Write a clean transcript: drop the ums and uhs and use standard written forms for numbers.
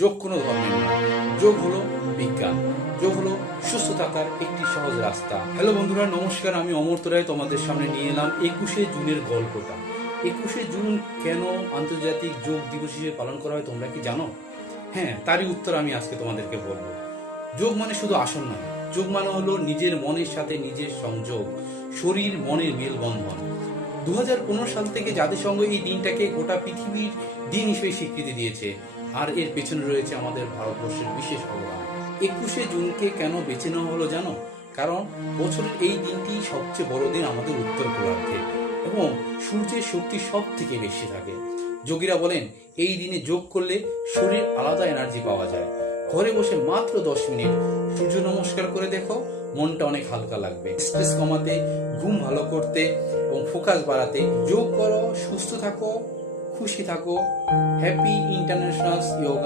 যোগ কোনো ধর্মের নয়, যোগ হলো বিজ্ঞান, যোগ হলো সুস্থ থাকার একটি সহজ রাস্তা। হ্যালো বন্ধুরা, নমস্কার। আমি অমর্ত্য রায় তোমাদের সামনে নিয়ে এলাম 21শে জুনের গল্পটা। 21শে জুন কেন আন্তর্জাতিক যোগ দিবস হিসেবে পালন করা হয় তোমরা কি জানো? হ্যাঁ, তারই উত্তর আমি আজকে তোমাদেরকে বলবো। যোগ মানে শুধু আসন নয়, যোগ মানে হলো নিজের মনের সাথে নিজের সংযোগ, শরীর মনের মেলবন্ধন। 2015 সাল থেকে জাতিসংঘ এই দিনটাকে গোটা পৃথিবীর দিন হিসেবে স্বীকৃতি দিয়েছে, আর এর পেছনে রয়েছে আমাদের ভারতবর্ষের বিশেষ অবদান। 21শে জুনকে কেন বেছে নেওয়া হলো জানো? কারণ বছরের এই দিনটি সবচেয়ে বড় দিন আমাদের উত্তর গোলার্ধে, এবং সূর্যের শক্তি সব থেকে বেশি থাকে। যোগীরা বলেন এই দিনে যোগ করলে শরীর আলাদা এনার্জি পাওয়া যায়। ঘরে বসে মাত্র 10 মিনিট সূর্য নমস্কার করে দেখো, মনটা অনেক হালকা লাগবে। স্ট্রেস কমাতে, ঘুম ভালো করতে এবং ফোকাস বাড়াতে যোগ করো। সুস্থ থাকো, খুশি থাকো। Happy international yoga